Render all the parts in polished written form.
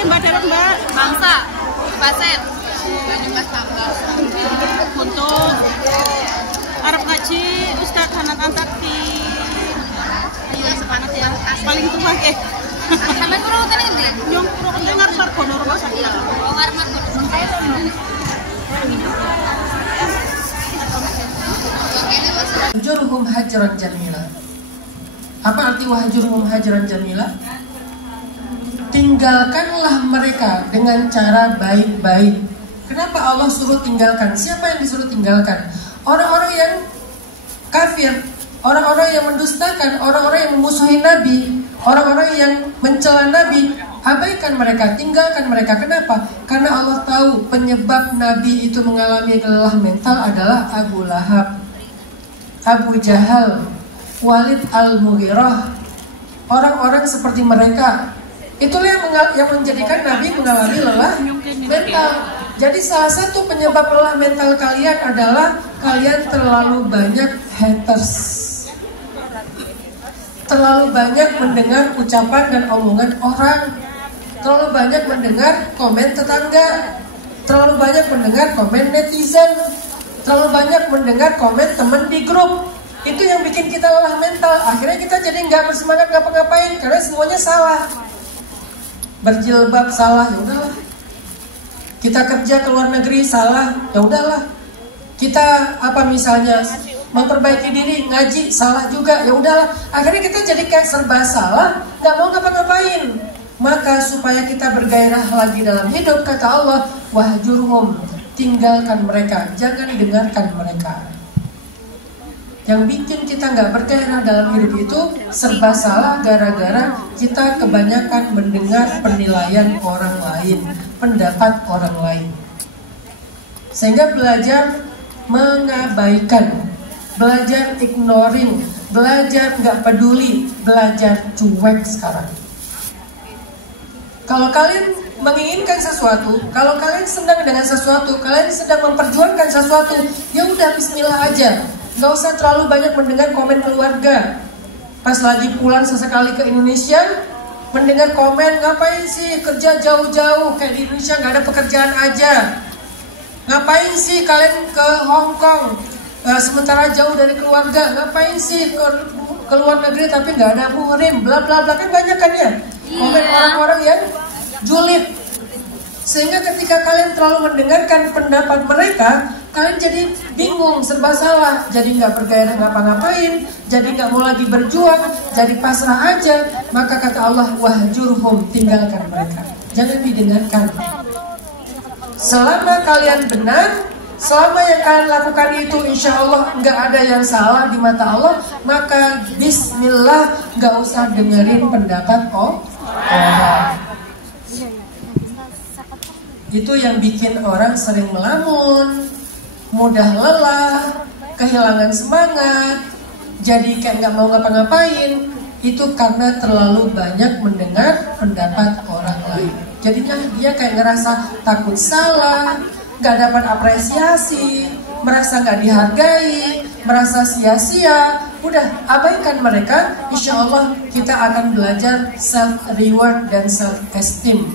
Mbak Darut Mbak? Bangsa, Baset, Banyumas Tangga. Untuk Arab ngaji Ustadz Hanat Antarti. Ayo semangat ya. Paling tua ke. Sampai kurang kan ini? Nyong kurang dengar Margono rumah sakit. Oh, ngarep Wahjurhum hajran jamila. Apa arti wahjurhum hajran jamila? Tinggalkanlah mereka dengan cara baik-baik. Kenapa Allah suruh tinggalkan? Siapa yang disuruh tinggalkan? Orang-orang yang kafir, orang-orang yang mendustakan, orang-orang yang memusuhi Nabi, orang-orang yang mencela Nabi. Abaikan mereka, tinggalkan mereka. Kenapa? Karena Allah tahu penyebab Nabi itu mengalami lelah mental adalah Abu Lahab, Abu Jahal, Walid al-Mughirah. Orang-orang seperti mereka itulah yang menjadikan Nabi mengalami lelah mental. Jadi salah satu penyebab lelah mental kalian adalah kalian terlalu banyak haters, terlalu banyak mendengar ucapan dan omongan orang, terlalu banyak mendengar komen tetangga, terlalu banyak mendengar komen netizen, terlalu banyak mendengar komen teman di grup. Itu yang bikin kita lelah mental. Akhirnya kita jadi nggak bersemangat ngapa-ngapain karena semuanya salah. Berjilbab salah, ya udahlah. Kita kerja ke luar negeri salah, ya udahlah. Kita apa misalnya memperbaiki diri, ngaji salah juga, ya udahlah. Akhirnya kita jadi kayak serba salah, nggak mau ngapa-ngapain. Maka supaya kita bergairah lagi dalam hidup, kata Allah, wahjurhum, tinggalkan mereka, jangan dengarkan mereka. Yang bikin kita nggak bergairah dalam hidup itu serba salah gara-gara kita kebanyakan mendengar penilaian orang lain, pendapat orang lain. Sehingga belajar mengabaikan, belajar ignoring, belajar nggak peduli, belajar cuek sekarang. Kalau kalian menginginkan sesuatu, kalau kalian senang dengan sesuatu, kalian sedang memperjuangkan sesuatu, ya udah bismillah aja. Gak usah terlalu banyak mendengar komen keluarga. Pas lagi pulang sesekali ke Indonesia, mendengar komen, ngapain sih kerja jauh-jauh, kayak di Indonesia gak ada pekerjaan aja. Ngapain sih kalian ke Hong Kong sementara jauh dari keluarga? Ngapain sih ke luar negeri tapi gak ada muhrim, bla bla bla. Kan banyak kan ya komen orang-orang yang julid. Sehingga ketika kalian terlalu mendengarkan pendapat mereka, kalian jadi bingung, serba salah, jadi nggak bergairah ngapa-ngapain, jadi nggak mau lagi berjuang, jadi pasrah aja. Maka kata Allah, wahjurhum, tinggalkan mereka, jangan didengarkan. Selama kalian benar, selama yang kalian lakukan itu insya Allah nggak ada yang salah di mata Allah, maka bismillah, nggak usah dengerin pendapat orang. Itu yang bikin orang sering melamun, mudah lelah, kehilangan semangat, jadi kayak nggak mau ngapa-ngapain. Itu karena terlalu banyak mendengar pendapat orang lain. Jadinya dia kayak ngerasa takut salah, nggak dapat apresiasi, merasa nggak dihargai, merasa sia-sia. Udah abaikan mereka. Insya Allah kita akan belajar self reward dan self esteem,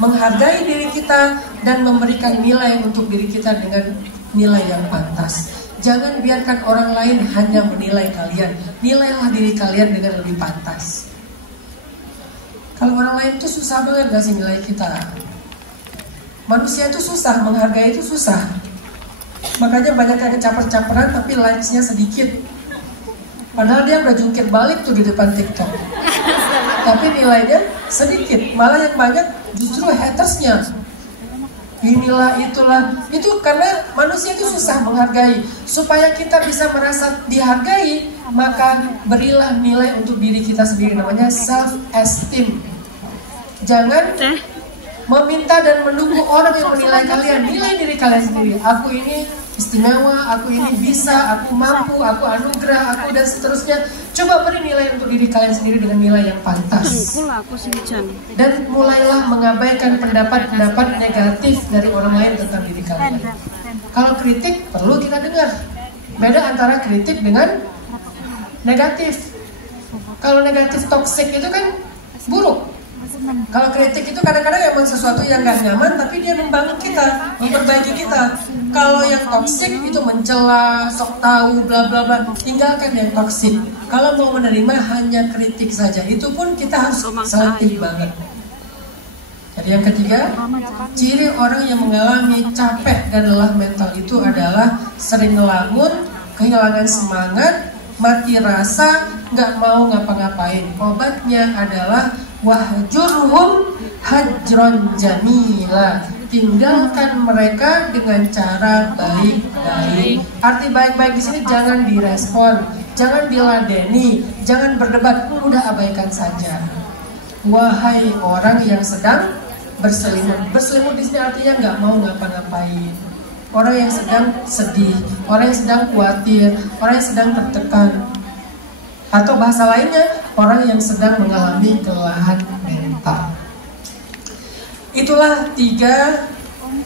menghargai diri kita dan memberikan nilai untuk diri kita dengan nilai yang pantas. Jangan biarkan orang lain hanya menilai kalian. Nilailah diri kalian dengan lebih pantas. Kalau orang lain itu susah banget gak sih nilai kita. Manusia itu susah, menghargai itu susah. Makanya banyak yang caper-caperan tapi likes-nya sedikit. Padahal dia udah jungkir balik tuh di depan TikTok. Tapi nilainya sedikit. Malah yang banyak justru hatersnya. Inilah itulah. Itu karena manusia itu susah menghargai. Supaya kita bisa merasa dihargai, maka berilah nilai untuk diri kita sendiri. Namanya self esteem. Jangan meminta dan menunggu orang yang menilai kalian. Nilai diri kalian sendiri. Aku ini istimewa, aku ini bisa, aku mampu, aku anugerah, aku dan seterusnya. Coba beri nilai untuk diri kalian sendiri dengan nilai yang pantas. Dan mulailah mengabaikan pendapat-pendapat negatif dari orang lain tentang diri kalian. Kalau kritik perlu kita dengar. Beda antara kritik dengan negatif. Kalau negatif toksik itu kan buruk. Kalau kritik itu kadang-kadang emang sesuatu yang gak nyaman, tapi dia membangun kita, memperbaiki kita. Kalau yang toksik itu mencela, sok tahu, bla bla bla, tinggalkan yang toksik. Kalau mau menerima hanya kritik saja, itu pun kita harus selektif banget. Jadi yang ketiga, ciri orang yang mengalami capek dan lelah mental itu adalah sering ngelamun, kehilangan semangat, mati rasa, nggak mau ngapa-ngapain. Obatnya adalah wahjurhum hajron jamila. Tinggalkan mereka dengan cara baik-baik. Arti baik-baik di sini jangan direspon, jangan diladeni, jangan berdebat, udah abaikan saja. Wahai orang yang sedang berselimut. Berselimut di sini artinya nggak mau ngapa-ngapain. Orang yang sedang sedih, orang yang sedang khawatir, orang yang sedang tertekan. Atau bahasa lainnya, orang yang sedang mengalami kelelahan mental. Itulah 3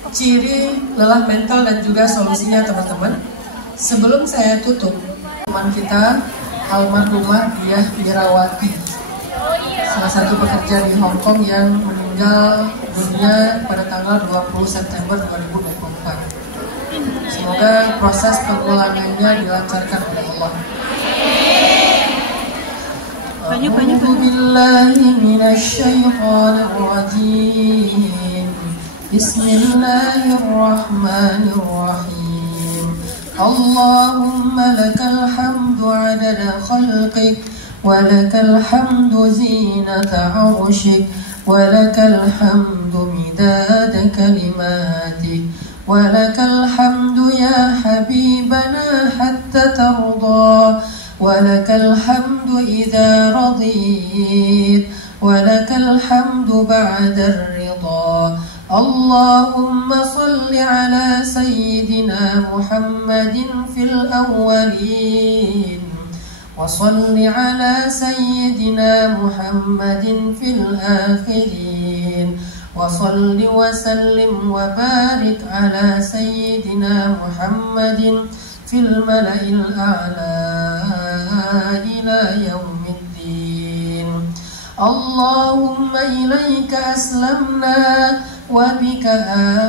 ciri lelah mental dan juga solusinya, teman-teman. Sebelum saya tutup, teman kita almarhumah Diah Wirawati, salah satu pekerja di Hong Kong yang meninggal dunia pada tanggal 20 September 2024. Semoga proses pemulangannya dilancarkan oleh Allah. A'udzu billahi minasy syaithanir rajim. Bismillahirrahmanirrahim. Allahumma lakal hamdu 'adada khalqik wa lakal hamdu zinata 'arsyik wa lakal hamdu midada kalimatik wa lakal hamdu ya habibana hatta tarda wa lakal hamdu idza radit wa lakal hamdu ba'da ar-ridha. Allahumma salli ala sayyidina Muhammadin fil awwalin wa salli ala sayyidina Muhammadin fil akhirin wa salli wa sallim wa barik ala sayyidina Muhammadin fil mala'il a'la ila yaumiddin. Allahumma ilaika aslamna wa bika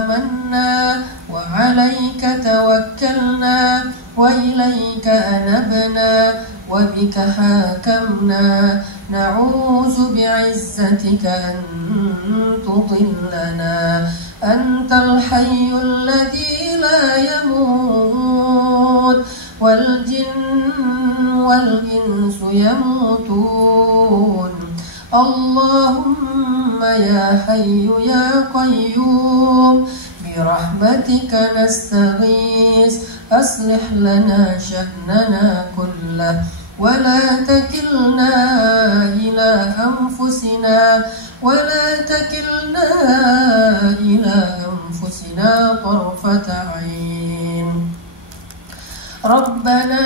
amanna wa alaika tawakkalna wa ilaika anabna wa bika hakamna na'udzu bi'izzatika an tudillana antal hayyul ladzi la yamut wal jinnu wal insu yamutun. Allahumma ya hayyu ya qayyum birahmatika nastaghis aslih lana sya'nana kullah wa la takilna ila anfusina wa la takilna ila anfusina tarfata 'ain. Rabbana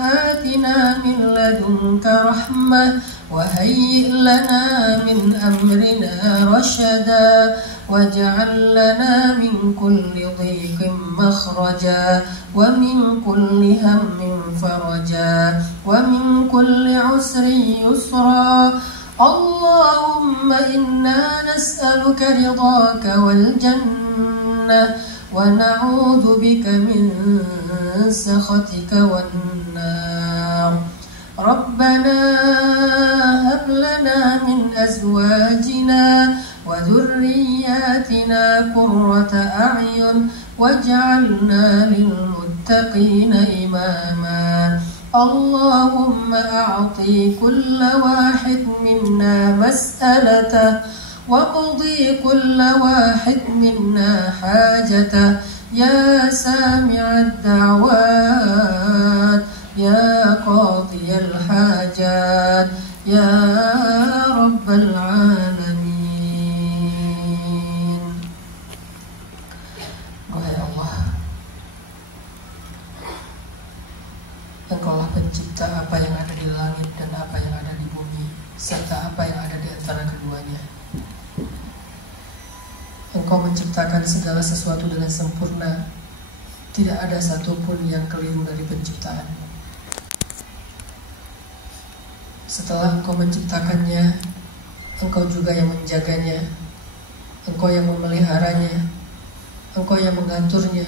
atina min ladunka rahmah وهيئ لنا من أمرنا رشدا واجعل لنا من كل ضيق مخرجا ومن كل هم فرجا ومن كل عسر يسرا. اللهم إنا نسألك رضاك والجنة ونعوذ بك من سخطك والنار. ربنا هب لنا من أزواجنا وذرياتنا قرة أعين واجعلنا للمتقين إماما. اللهم أعطي كل واحد منا مسألته واقضي كل واحد منا حاجته يا سامع الدعوات يا قاضي الحاجات يا رب العالمين. Wahai Allah, Engkaulah pencipta apa yang ada di langit dan apa yang ada di bumi serta apa yang ada di antara keduanya. Engkau menciptakan segala sesuatu dengan sempurna. Tidak ada satupun yang keliru dari penciptaan. Setelah Engkau menciptakannya, Engkau juga yang menjaganya, Engkau yang memeliharanya, Engkau yang mengaturnya,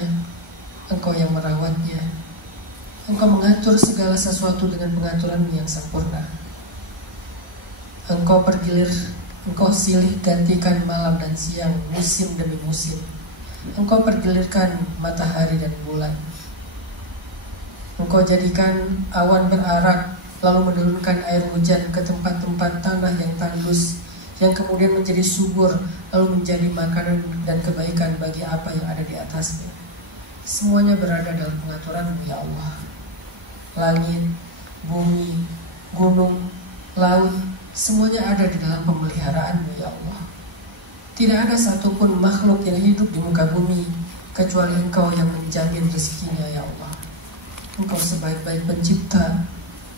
Engkau yang merawatnya. Engkau mengatur segala sesuatu dengan pengaturan yang sempurna. Engkau pergilir, Engkau silih gantikan malam dan siang, musim demi musim. Engkau pergilirkan matahari dan bulan. Engkau jadikan awan berarak, lalu menurunkan air hujan ke tempat-tempat tanah yang tandus, yang kemudian menjadi subur, lalu menjadi makanan dan kebaikan bagi apa yang ada di atasnya. Semuanya berada dalam pengaturan-Mu ya Allah. Langit, bumi, gunung, laut, semuanya ada di dalam pemeliharaan-Mu ya Allah. Tidak ada satupun makhluk yang hidup di muka bumi kecuali Engkau yang menjamin rezekinya ya Allah. Engkau sebaik-baik pencipta,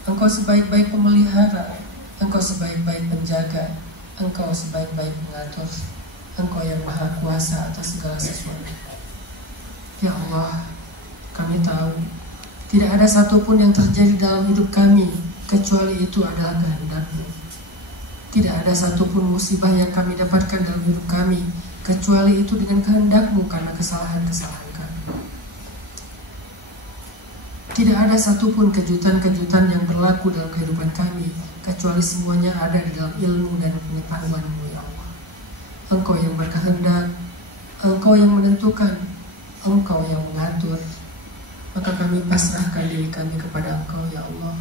Engkau sebaik-baik pemelihara, Engkau sebaik-baik penjaga, Engkau sebaik-baik pengatur, Engkau yang maha kuasa atas segala sesuatu. Ya Allah, kami tahu tidak ada satupun yang terjadi dalam hidup kami kecuali itu adalah kehendak-Mu. Tidak ada satupun musibah yang kami dapatkan dalam hidup kami kecuali itu dengan kehendak-Mu karena kesalahan-kesalahan kami. Tidak ada satupun kejutan-kejutan yang berlaku dalam kehidupan kami kecuali semuanya ada di dalam ilmu dan pengetahuan-Mu ya Allah. Engkau yang berkehendak, Engkau yang menentukan, Engkau yang mengatur. Maka kami pasrahkan diri kami kepada Engkau ya Allah.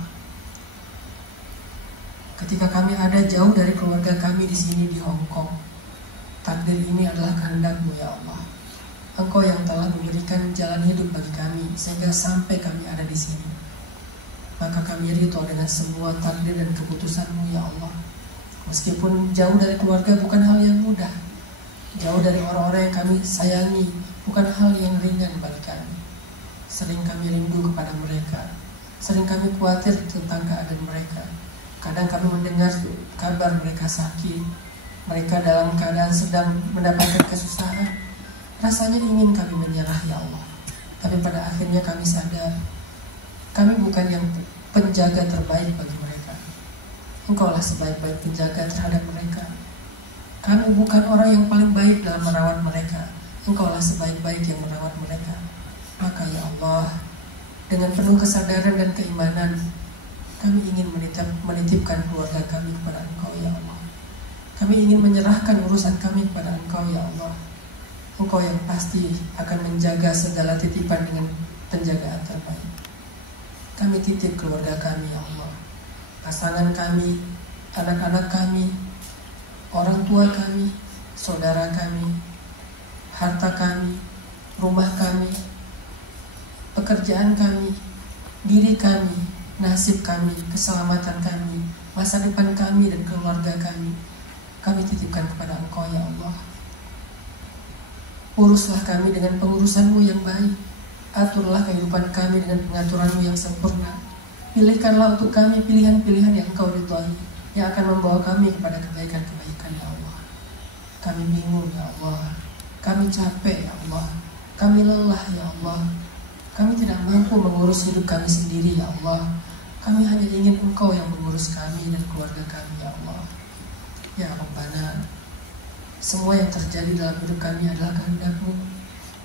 Ketika kami ada jauh dari keluarga kami di sini di Hong Kong, takdir ini adalah kehendak-Mu ya Allah. Engkau yang telah memberikan jalan hidup bagi kami sehingga sampai kami ada di sini. Maka kami ridho dengan semua takdir dan keputusan-Mu ya Allah. Meskipun jauh dari keluarga bukan hal yang mudah, jauh dari orang-orang yang kami sayangi bukan hal yang ringan bagi kami. Sering kami rindu kepada mereka, sering kami khawatir tentang keadaan mereka. Kadang kami mendengar kabar mereka sakit, mereka dalam keadaan sedang mendapatkan kesusahan. Rasanya ingin kami menyerah ya Allah. Tapi pada akhirnya kami sadar, kami bukan yang penjaga terbaik bagi mereka. Engkaulah sebaik-baik penjaga terhadap mereka. Kami bukan orang yang paling baik dalam merawat mereka. Engkaulah sebaik-baik yang merawat mereka. Maka ya Allah, dengan penuh kesadaran dan keimanan, kami ingin menitipkan keluarga kami kepada Engkau ya Allah. Kami ingin menyerahkan urusan kami kepada Engkau ya Allah. Engkau yang pasti akan menjaga segala titipan dengan penjagaan terbaik. Kami titip keluarga kami ya Allah, pasangan kami, anak-anak kami, orang tua kami, saudara kami, harta kami, rumah kami, pekerjaan kami, diri kami, nasib kami, keselamatan kami, masa depan kami dan keluarga kami. Kami titipkan kepada Engkau ya Allah. Uruslah kami dengan pengurusan-Mu yang baik. Aturlah kehidupan kami dengan pengaturan-Mu yang sempurna. Pilihkanlah untuk kami pilihan-pilihan yang Engkau ridhai, yang akan membawa kami kepada kebaikan-kebaikan ya Allah. Kami bingung ya Allah, kami capek ya Allah, kami lelah ya Allah. Kami tidak mampu mengurus hidup kami sendiri ya Allah. Kami hanya ingin Engkau yang mengurus kami dan keluarga kami ya Allah. Ya Rabbana, semua yang terjadi dalam hidup kami adalah kehendak-Mu.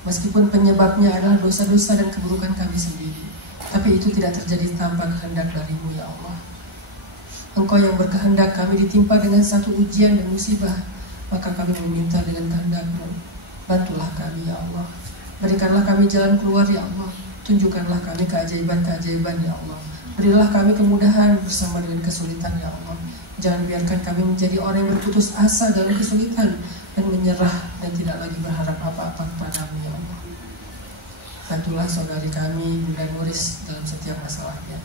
Meskipun penyebabnya adalah dosa-dosa dan keburukan kami sendiri, tapi itu tidak terjadi tanpa kehendak dari-Mu ya Allah. Engkau yang berkehendak kami ditimpa dengan satu ujian dan musibah, maka kami meminta dengan kehendak-Mu. Bantulah kami ya Allah. Berikanlah kami jalan keluar ya Allah. Tunjukkanlah kami keajaiban-keajaiban ya Allah. Berilah kami kemudahan bersama dengan kesulitan ya Allah. Jangan biarkan kami menjadi orang yang berputus asa dalam kesulitan dan menyerah dan tidak lagi berharap apa-apa kepada-Mu ya Allah. Bantulah saudari kami Bunda Nuris dalam setiap masalahnya.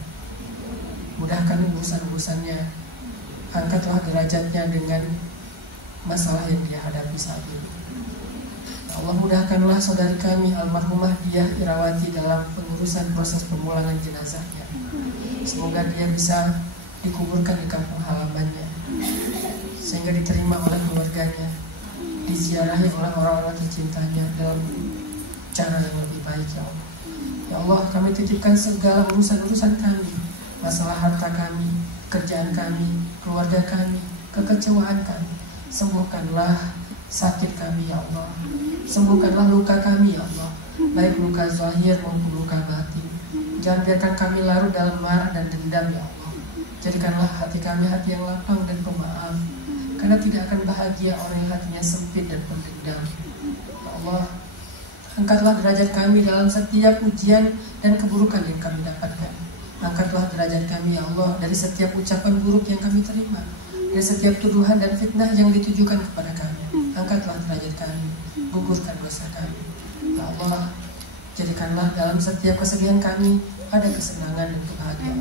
Mudahkan urusan-urusannya. Angkatlah derajatnya dengan masalah yang dia hadapi saat ini. Allah mudahkanlah saudari kami almarhumah Diah Irawati dalam pengurusan proses pemulangan jenazahnya. Semoga dia bisa dikuburkan di kampung halamannya, sehingga diterima oleh keluarganya, diziarahi oleh orang-orang tercintanya dalam cara yang lebih baik ya Allah. Ya Allah, kami titipkan segala urusan-urusan kami, masalah harta kami, kerjaan kami, keluarga kami, kekecewaan kami. Sembuhkanlah sakit kami ya Allah. Sembuhkanlah luka kami ya Allah, baik luka zahir maupun luka batin. Jangan biarkan kami larut dalam marah dan dendam ya Allah. Jadikanlah hati kami hati yang lapang dan pemaaf, karena tidak akan bahagia orang yang hatinya sempit dan pendendam. Ya Allah, angkatlah derajat kami dalam setiap ujian dan keburukan yang kami dapatkan. Angkatlah derajat kami ya Allah dari setiap ucapan buruk yang kami terima, dari setiap tuduhan dan fitnah yang ditujukan kepada kami. Angkatlah derajat kami, gugurkan dosa kami. Ya Allah, jadikanlah dalam setiap kesedihan kami ada kesenangan dan kebahagiaan.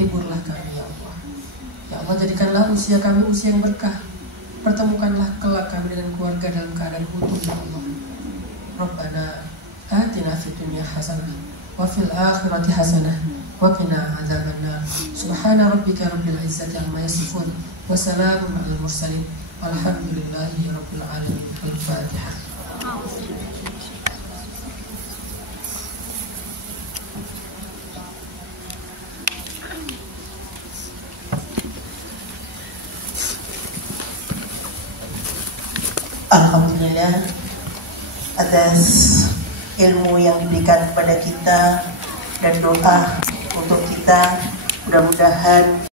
Hiburlah kami ya Allah. Ya Allah, jadikanlah usia kami usia yang berkah. Pertemukanlah kelak kami dengan keluarga dalam keadaan utuh ya Allah. Rabbana atina fid dunya hasanah wa fil akhirati hasanah wa qina adzabannar. Subhana rabbika rabbil izzati amma yasifun wa salamun alal mursalin walhamdulillahi rabbil alamin. Al-Fatihah. Alhamdulillah atas ilmu yang diberikan kepada kita dan doa untuk kita, mudah-mudahan